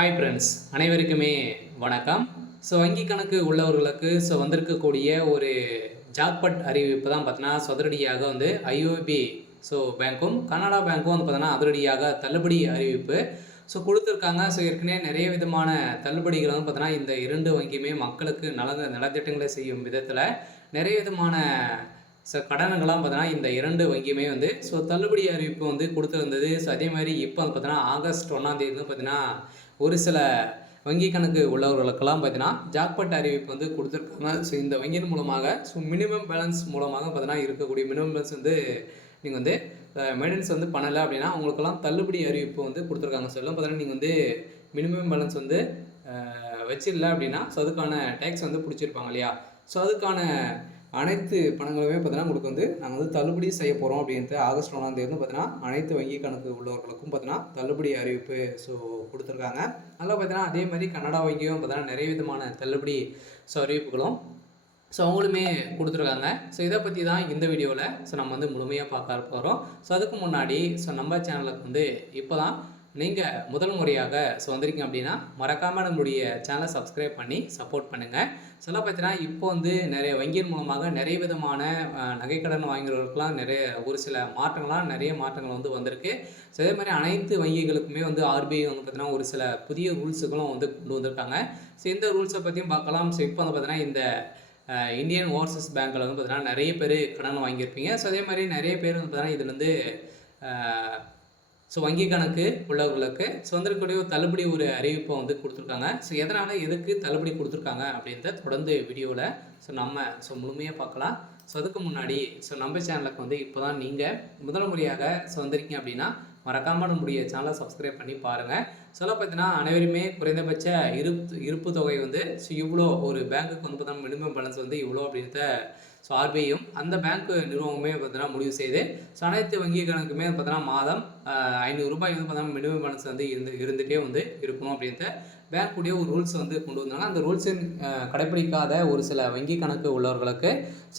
Hi friends, அனைவருக்குமே வணக்கம். வங்கி கணக்கு உள்ளவர்களுக்கு வந்திருக்கக்கூடிய ஒரு ஜாக்பாட் அறிவிப்பு தான் பார்த்தீங்கன்னா, அதிரடியாக ஐஓபி பேங்க்கும், கனரா பேங்க்கும் பார்த்தீங்கன்னா, அதிரடியாக தள்ளுபடி அறிவிப்பு குடுத்துருக்காங்க. ஏற்கனவே நிறைய விதமான தள்ளுபடிகள் பார்த்தீங்கன்னா, இந்த 2 வங்கியுமே மக்களுக்கு நலத்திட்டங்களை செய்யும் விதத்தில நிறைய விதமான கடன்கள்லாம் பார்த்தீங்கன்னா, இந்த 2 வங்கியுமே தள்ளுபடி அறிவிப்பு குடுத்திருந்தது. அதே மாரி இப்போ பார்த்தீங்கன்னா, ஆகஸ்ட் 1ஆம் தேதி பார்த்தீங்கன்னா, ஒரு சில வங்கி கணக்கு உள்ளவர்களுக்கெல்லாம் பார்த்தீங்கன்னா, ஜாக்பாட் அறிவிப்பு குடுத்துருக்காங்க. இந்த வங்கியின் மூலமாக மினிமம் பேலன்ஸ் மூலமாக பார்த்தீங்கன்னா, இருக்கக்கூடிய மினிமம் பேலன்ஸ் நீங்க மெயின்டெனன்ஸ் பண்ணல அப்படின்னா, உங்களுக்கெல்லாம் தள்ளுபடி அறிவிப்பு குடுத்துருக்காங்க. எல்லாம் பார்த்தீங்கன்னா, நீங்க மினிமம் பேலன்ஸ் வச்சிரல அப்படின்னா, அதுக்கான டேக்ஸ் புடிச்சிருப்பாங்க இல்லையா? அதுக்கான அனைத்து பணங்களுமே பார்த்தீங்கன்னா, உங்களுக்கு நாங்கள் தள்ளுபடி செய்ய போகிறோம் அப்படின்ட்டு ஆகஸ்ட் 1ஆம் தேதி பார்த்தீங்கன்னா, அனைத்து வங்கி கணக்கு உள்ளவர்களுக்கும் பார்த்தீங்கன்னா, தள்ளுபடி அறிவிப்பு குடுத்துருக்காங்க. அதில் பார்த்தீங்கன்னா, அதே மாதிரி கனடா வங்கியும் பார்த்தீங்கன்னா, நிறைய விதமான தள்ளுபடி அறிவிப்புகளும் அவங்களுமே குடுத்துருக்காங்க. இதை பற்றி தான் இந்த வீடியோவில் நம்ம முழுமையாக பார்க்க போகிறோம். அதுக்கு முன்னாடி நம்ம சேனலுக்கு இப்போ தான் நீங்கள் முதல் முறையாக வந்திருக்கீங்க அப்படின்னா, மறக்காமல் நம்மளுடைய சேனலை சப்ஸ்கிரைப் பண்ணி சப்போர்ட் பண்ணுங்கள். பார்த்தீங்கன்னா, இப்போ நிறைய வங்கியின் மூலமாக நிறைய விதமான நகைக்கடன் வாங்குறவர்களுக்கெல்லாம் ஒரு சில நிறைய மாற்றங்கள் வந்திருக்கு. அதே மாதிரி அனைத்து வங்கிகளுக்குமே ஆர்பிஐ பார்த்தீங்கன்னா, ஒரு சில புதிய ரூல்ஸுகளும் கொண்டு வந்திருக்காங்க. இந்த ரூல்ஸை பற்றியும் பார்க்கலாம். இப்போ பார்த்தீங்கன்னா, இந்த இந்தியன் ஓவர்சீஸ் பேங்க்கில் பார்த்தீங்கன்னா, நிறைய பேர் கடன் வாங்கியிருப்பீங்க. அதே மாதிரி நிறைய பேர் பார்த்தீங்கன்னா, இதுலேருந்து வங்கி கணக்கு உள்ளவர்களுக்கு வந்திருக்கக்கூடிய தள்ளுபடி ஒரு அறிவிப்பை கொடுத்துருக்காங்க. எதனால் எதுக்கு தள்ளுபடி கொடுத்துருக்காங்க அப்படின்றத தொடர்ந்து வீடியோவில் நம்ம முழுமையாக பார்க்கலாம். அதுக்கு முன்னாடி நம்ம சேனலுக்கு இப்போ தான் நீங்கள் முதல் முறையாக வந்திருக்கீங்க அப்படின்னா, மறக்காமல் நம்முடைய சேனலை சப்ஸ்கிரைப் பண்ணி பாருங்கள். பார்த்தீங்கன்னா, அனைவருமே குறைந்தபட்ச இருப்பு தொகை இவ்வளோ ஒரு பேங்க்குக்கு பார்த்தீங்கன்னா, மினிமம் பேலன்ஸ் இவ்வளோ அப்படின்றத ஆர்பிஐயும் அந்த பேங்க் நிறுவனமே பார்த்தீங்கன்னா முடிவு செய்து அனைத்து வங்கி கணக்குமே பார்த்தீங்கன்னா மாதம் ₹500 பார்த்தீங்கன்னா மினிமம் பேலன்ஸ் இருந்துகிட்டே இருக்கணும் அப்படின்ட்டு பேங்க்குடைய ஒரு ரூல்ஸ் கொண்டு வந்தாங்க. அந்த ரூல்ஸை கடைப்பிடிக்காத ஒரு சில வங்கி கணக்கு உள்ளவர்களுக்கு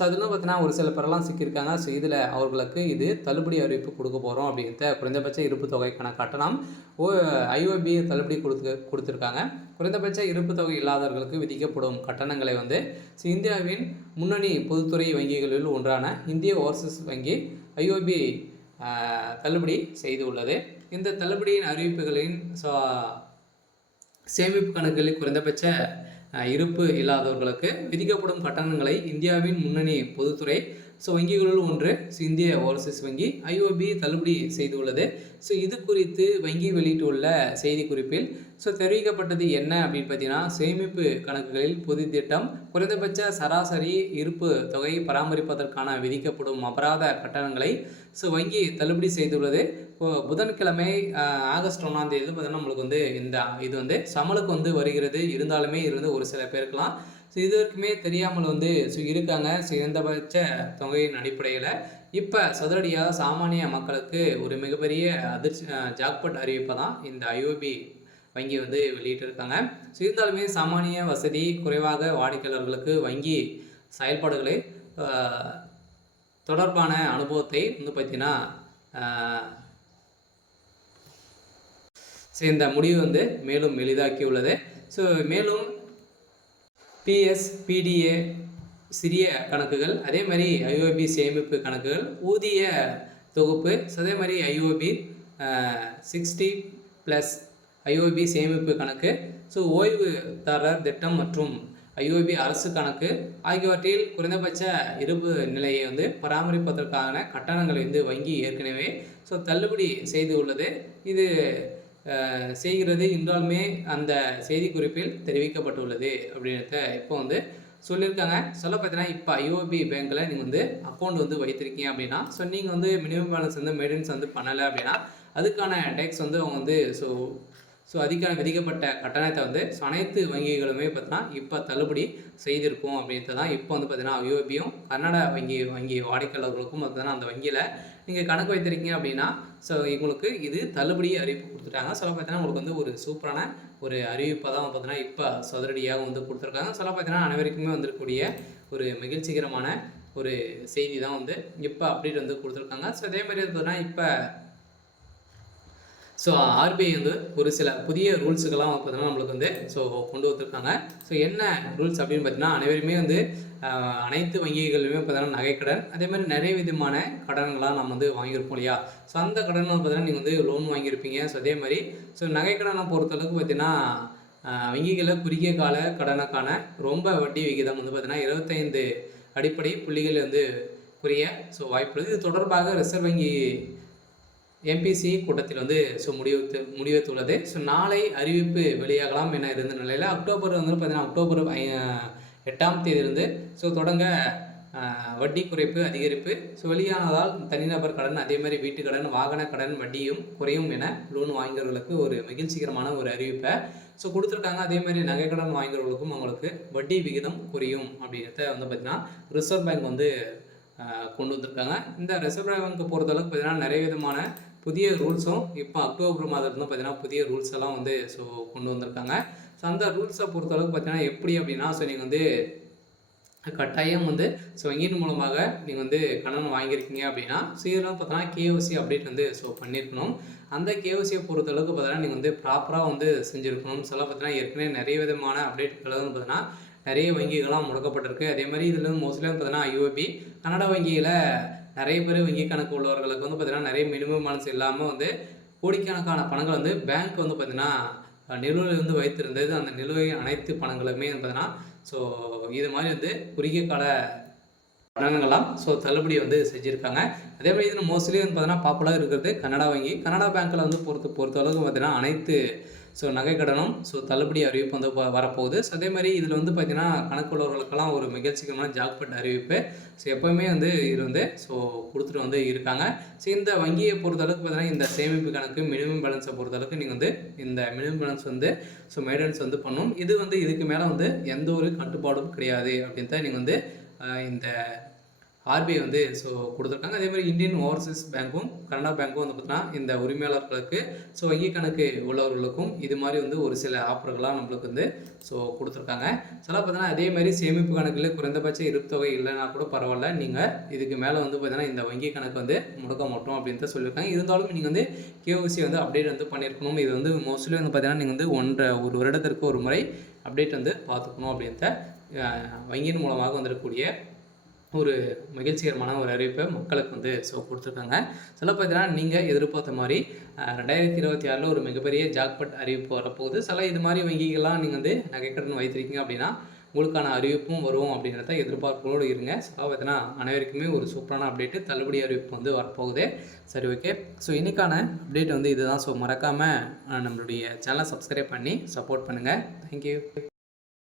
அதில் பார்த்தீங்கன்னா ஒரு சில பேரெல்லாம் சிக்கியிருக்காங்க. இதில் அவர்களுக்கு இது தள்ளுபடி அறிவிப்பு கொடுக்க போகிறோம் அப்படின்ட்டு குறைந்தபட்ச இருப்பு தொகைக்கான கட்டணம் ஐஓபி தள்ளுபடி கொடுத்துருக்காங்க. குறைந்தபட்ச இருப்பு தொகை இல்லாதவர்களுக்கு விதிக்கப்படும் கட்டணங்களை இந்தியாவின் முன்னணி பொதுத்துறை வங்கிகளில் ஒன்றான இந்திய ஓவர்சீஸ் வங்கி ஐஓபி தள்ளுபடி செய்துள்ளது. இந்த தள்ளுபடியின் அறிவிப்புகளின் சேமிப்பு கணக்குகளில் குறைந்தபட்ச இருப்பு இல்லாதவர்களுக்கு விதிக்கப்படும் கட்டணங்களை இந்தியாவின் முன்னணி பொதுத்துறை வங்கிகளுள் ஒன்று இந்திய ஓவர்சீஸ் வங்கி ஐஓபி தள்ளுபடி செய்துள்ளது. இது குறித்து வங்கி வெளியிட்டுள்ள செய்திக்குறிப்பில் தெரிவிக்கப்பட்டது என்ன அப்படின்னு பார்த்தீங்கன்னா, சேமிப்பு கணக்குகளில் பொது திட்டம் குறைந்தபட்ச சராசரி இருப்பு தொகை பராமரிப்பதற்கான விதிக்கப்படும் அபராத கட்டணங்களை வங்கி தள்ளுபடி செய்துள்ளது. புதன்கிழமை ஆகஸ்ட் 1ஆம் தேதி பார்த்தீங்கன்னா, நம்மளுக்கு இது சமலுக்கு வருகிறது. இருந்தாலுமே ஒரு சில பேருக்கெல்லாம் இது வரைக்குமே தெரியாமல் இருக்காங்க. குறைந்தபட்ச தொகையின் அடிப்படையில் இப்போ சதுரடியாக சாமானிய மக்களுக்கு ஒரு மிகப்பெரிய ஜாக்பாட் அறிவிப்பை தான் இந்த ஐஓபி வங்கி வெளியிட்டிருக்காங்க. இருந்தாலுமே சாமானிய வசதி குறைவாக வாடிக்கையாளர்களுக்கு வங்கி செயல்பாடுகளை தொடர்பான அனுபவத்தை பார்த்தீங்கன்னா இந்த முடிவு மேலும் எளிதாக்கியுள்ளது. மேலும் பிஎஸ், பிடிஏ சிறிய கணக்குகள், அதே மாதிரி ஐஓபி சேமிப்பு கணக்குகள், ஊதிய தொகுப்பு, அதே மாதிரி ஐஓபி 60+ ஐஓபி சேமிப்பு கணக்கு, ஓய்வுதாரர் திட்டம் மற்றும் ஐஓபி அரசு கணக்கு ஆகியவற்றில் குறைந்தபட்ச இருப்பு நிலையை பராமரிப்பதற்கான கட்டணங்களை வங்கி ஏற்கனவே தள்ளுபடி செய்து உள்ளது. இது செய்கிறது என்றாலுமே அந்த செய்திக்குறிப்பில் தெரிவிக்கப்பட்டுள்ளது அப்படின்றத இப்போ சொல்லியிருக்காங்க. பார்த்தீங்கன்னா, இப்போ ஐஓபி பேங்க்கில் நீங்கள் அக்கௌண்ட் வைத்திருக்கீங்க அப்படின்னா, நீங்கள் மினிமம் பேலன்ஸ் மெயின்டெனன்ஸ் பண்ணலை அப்படின்னா, அதுக்கான டேக்ஸ் அவங்க அதுக்கான விதிக்கப்பட்ட கட்டணத்தை அனைத்து வங்கிகளுமே பார்த்தீங்கன்னா இப்போ தள்ளுபடி செய்திருக்கும் அப்படின்றது தான் இப்போ பார்த்தீங்கன்னா ஐஓபியும் கர்நாடகா வங்கி வாடிக்கையாளர்களுக்கும் பார்த்தீங்கன்னா அந்த வங்கியில் நீங்கள் கணக்கு வைத்திருக்கீங்க அப்படின்னா உங்களுக்கு இது தள்ளுபடி அறிவிப்பு கொடுத்துட்டாங்க. பார்த்தீங்கன்னா உங்களுக்கு ஒரு சூப்பரான ஒரு அறிவிப்பாக தான் பார்த்தீங்கன்னா இப்போ சதுரடியாக கொடுத்துருக்காங்க. பார்த்தீங்கன்னா அனைவருக்குமே வந்திருக்கக்கூடிய ஒரு மகிழ்ச்சிகரமான ஒரு செய்தி தான் இப்போ அப்டேட் கொடுத்துருக்காங்க. அதே மாதிரி பார்த்தீங்கன்னா இப்போ ஸோ ஆர்பிஐ வந்து ஒரு சில புதிய ரூல்ஸுக்கெல்லாம் பார்த்தீங்கன்னா நம்மளுக்கு வந்து கொண்டு வந்திருக்காங்க. ஸோ என்ன ரூல்ஸ் அப்படின்னு பார்த்தீங்கன்னா, அனைவருமே வந்து அனைத்து வங்கிகளிலுமே பார்த்தீங்கன்னா நகைக்கடன், அதேமாதிரி நிறைய விதமான கடன்கள்லாம் நம்ம வந்து வாங்கியிருப்போம் இல்லையா? ஸோ அந்த கடன் பார்த்தீங்கன்னா நீங்கள் வந்து லோன் வாங்கியிருப்பீங்க. ஸோ அதே மாதிரி நகைக்கடனை பொறுத்தளவுக்கு பார்த்தீங்கன்னா வங்கிகளில் குறுகிய கால கடனுக்கான ரொம்ப வட்டி விகிதம் வந்து பார்த்தீங்கன்னா 25 அடிப்படை புள்ளிகள் வந்து குறைய வாய்ப்புள்ளது. இது தொடர்பாக ரிசர்வ் வங்கி எம்பிசி கூட்டத்தில் வந்து முடிவெடுத்துள்ளது. நாளை அறிவிப்பு வெளியாகலாம் என இருந்த நிலையில் அக்டோபர் வந்து பார்த்தீங்கன்னா அக்டோபர் 8ஆம் தேதியிலிருந்து தொடங்க வட்டி குறைப்பு அதிகரிப்பு வெளியானதால் தனிநபர் கடன், அதே மாதிரி வீட்டு கடன், வாகன கடன் வட்டியும் குறையும் என லோன் வாங்குறவர்களுக்கு ஒரு மகிழ்ச்சிகரமான ஒரு அறிவிப்பை கொடுத்துருக்காங்க. அதே மாதிரி நகைக்கடன் வாங்குறவர்களுக்கும் அவங்களுக்கு வட்டி விகிதம் குறையும் அப்படின்றத வந்து பார்த்திங்கன்னா ரிசர்வ் பேங்க் வந்து கொண்டு வந்திருக்காங்க. இந்த ரிசர்வ் பேங்கை பொறுத்தளவுக்கு பார்த்திங்கன்னா நிறைய விதமான புதிய ரூல்ஸும் இப்போ அக்டோபர் மாதத்துலேருந்து பார்த்திங்கன்னா புதிய ரூல்ஸ் எல்லாம் வந்து கொண்டு வந்திருக்காங்க. அந்த ரூல்ஸை பொறுத்தளவுக்கு பார்த்திங்கன்னா எப்படி அப்படின்னா நீங்கள் வந்து கட்டாயம் வந்து வங்கியின் மூலமாக நீங்கள் வந்து கடன் வாங்கியிருக்கீங்க அப்படின்னா இதெல்லாம் பார்த்தோன்னா கேஒசி அப்டேட் வந்து பண்ணியிருக்கணும். அந்த கேஒசியை பொறுத்தளவுக்கு பார்த்தீங்கன்னா நீங்கள் வந்து ப்ராப்பராக வந்து செஞ்சுருக்கணும். பார்த்தீங்கன்னா ஏற்கனவே நிறைய விதமான அப்டேட்கள் வந்து பார்த்தீங்கன்னா நிறைய வங்கிகள்லாம் முடக்கப்பட்டிருக்கு. அதே மாதிரி இதில் வந்து மோஸ்ட்லி வந்து பார்த்தீங்கன்னா ஐஓபி கனடா வங்கியில் நிறைய பேர் வங்கி கணக்கு உள்ளவர்களுக்கு வந்து பார்த்தீங்கன்னா நிறைய மினிமம் பேலன்ஸ் இல்லாமல் வந்து கோடிக்கணக்கான பணங்கள் வந்து பேங்க் வந்து பார்த்தீங்கன்னா நிலுவையில் வந்து வைத்திருந்தது. அந்த நிலுவை அனைத்து பணங்களுமே பார்த்தீங்கன்னா இது மாதிரி வந்து குறுகிய கால கடன்கள்லாம் தள்ளுபடி வந்து செஞ்சுருக்காங்க. அதே மாதிரி இதில் மோஸ்ட்லி வந்து பார்த்தீங்கன்னா பாப்புலராக இருக்கிறது கனடா வங்கி. கனடா பேங்க்கில் வந்து பொறுத்தளவுக்கு பார்த்தீங்கன்னா அனைத்து நகை கடனும் தள்ளுபடி அறிவிப்பு வந்து வரப்போகுது. அதே மாதிரி இதில் வந்து பார்த்திங்கன்னா கணக்குள்ளவர்களுக்கெல்லாம் ஒரு மிகச்சிக்கமான ஜாக்பாட் அறிவிப்பு எப்போவுமே வந்து இது வந்து கொடுத்துட்டு வந்து இருக்காங்க. இந்த வங்கியை பொறுத்தளவுக்கு பார்த்தீங்கன்னா இந்த சேமிப்பு கணக்கு மினிமம் பேலன்ஸை பொறுத்தளவுக்கு நீங்கள் வந்து இந்த மினிமம் பேலன்ஸ் வந்து மெயின்டெனன்ஸ் வந்து பண்ணணும். இது வந்து இதுக்கு மேலே வந்து எந்த ஒரு கட்டுப்பாடும் கிடையாது அப்படின்னு தான் நீங்கள் வந்து இந்த ஆர்பிஐ வந்து கொடுத்துருக்காங்க. அதே மாதிரி இந்தியன் ஓவர்சீஸ் பேங்க்கும் கனடா பேங்க்கும் வந்து பார்த்தீங்கன்னா இந்த உரிமையாளர்களுக்கு வங்கி கணக்கு உள்ளவர்களுக்கும் இது மாதிரி வந்து ஒரு சில ஆஃபர்கள்லாம் நம்மளுக்கு வந்து கொடுத்துருக்காங்க. பார்த்தீங்கன்னா அதே மாதிரி சேமிப்பு கணக்கில் குறைந்தபட்ச இருப்பு தொகை இல்லைன்னா கூட பரவாயில்ல, நீங்கள் இதுக்கு மேலே வந்து பார்த்தீங்கன்னா இந்த வங்கி கணக்கு வந்து முடக்க மாட்டோம் அப்படின்னு தான் சொல்லியிருக்காங்க. இருந்தாலும் நீங்கள் வந்து கேஒசி வந்து அப்டேட் வந்து பண்ணியிருக்கணும். இது வந்து மோஸ்ட்லி வந்து பார்த்தீங்கன்னா நீங்கள் வந்து ஒரு வருடத்திற்கு ஒரு முறை அப்டேட் வந்து பார்த்துக்கணும் அப்படின்ற வங்கியின் மூலமாக வந்துடக்கூடிய ஒரு மகிழ்ச்சிகரமான ஒரு அறிவிப்பை மக்களுக்கு வந்து கொடுத்துருக்காங்க. பார்த்தீங்கன்னா நீங்கள் எதிர்பார்த்த மாதிரி 2026 ஒரு மிகப்பெரிய ஜாக்பாட் அறிவிப்பு வரப்போகுது. இது மாதிரி வங்கிகள்லாம் நீங்கள் வந்து நகைக்கடன் வைத்திருக்கீங்க அப்படின்னா உங்களுக்கான அறிவிப்பும் வரும் அப்படின்றத எதிர்பார்ப்போடு இருங்க. பார்த்தீங்கன்னா அனைவருக்குமே ஒரு சூப்பரான அப்டேட்டு தள்ளுபடி அறிவிப்பு வந்து வரப்போகுது. சரி, ஓகே. இன்றைக்கான அப்டேட் வந்து இதுதான். மறக்காமல் நம்மளுடைய சேனலை சப்ஸ்கிரைப் பண்ணி சப்போர்ட் பண்ணுங்கள். தேங்க்யூ.